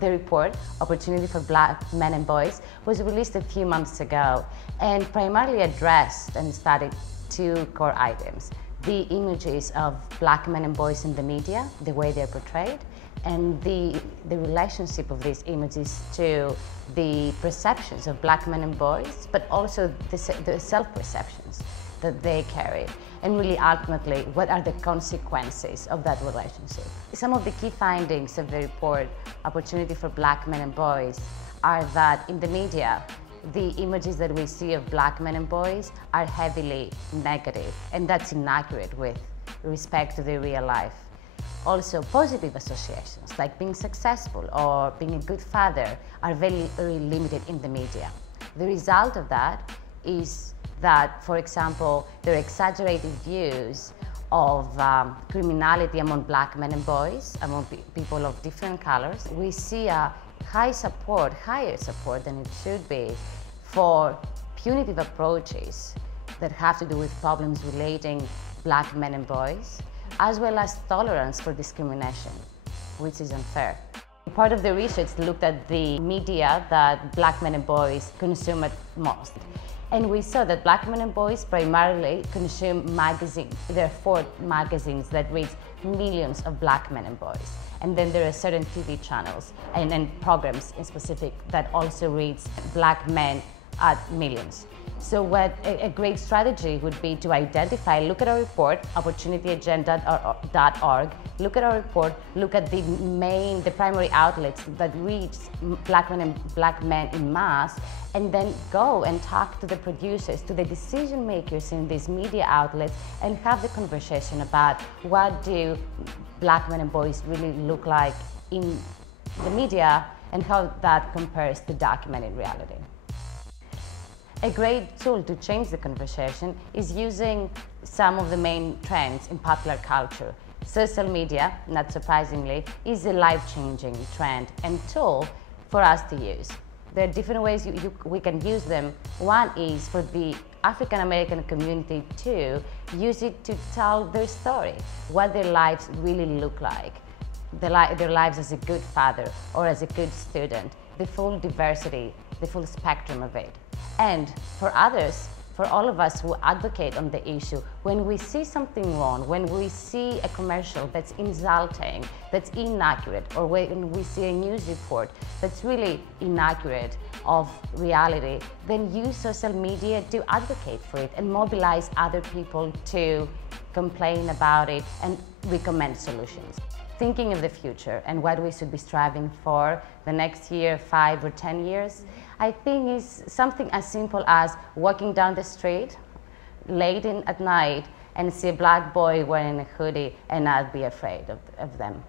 The report, Opportunity for Black Men and Boys, was released a few months ago and primarily addressed and studied two core items: the images of black men and boys in the media, the way they're portrayed, and the relationship of these images to the perceptions of black men and boys, but also the self-perceptions that they carry, and really ultimately what are the consequences of that relationship. Some of the key findings of the report, Opportunity for Black Men and Boys, are that in the media, the images that we see of black men and boys are heavily negative, and that's inaccurate with respect to their real life. Also, positive associations like being successful or being a good father are very limited in the media. The result of that is that, for example, there are exaggerated views of criminality among black men and boys, among people of different colors. We see a higher support than it should be for punitive approaches that have to do with problems relating black men and boys, as well as tolerance for discrimination, which is unfair. Part of the research looked at the media that black men and boys consume at most. And we saw that black men and boys primarily consume magazines. There are 4 magazines that reach millions of black men and boys. And then there are certain TV channels and programs in specific that also reach black men at millions. So what a great strategy would be to identify, look at our report, opportunityagenda.org, look at our report, look at the primary outlets that reach black men in mass, and then go and talk to the producers, to the decision makers in these media outlets, and have the conversation about what do black men and boys really look like in the media and how that compares to documented reality. A great tool to change the conversation is using some of the main trends in popular culture. Social media, not surprisingly, is a life-changing trend and tool for us to use. There are different ways we can use them. One is for the African American community to use it to tell their story, what their lives really look like, their lives as a good father or as a good student, the full diversity, the full spectrum of it. And for others, for all of us who advocate on the issue, when we see something wrong, when we see a commercial that's insulting, that's inaccurate, or when we see a news report that's really inaccurate of reality, then use social media to advocate for it and mobilize other people to complain about it and recommend solutions. Thinking of the future and what we should be striving for the next year, 5 or 10 years, I think is something as simple as walking down the street late at night and see a black boy wearing a hoodie and not be afraid of them.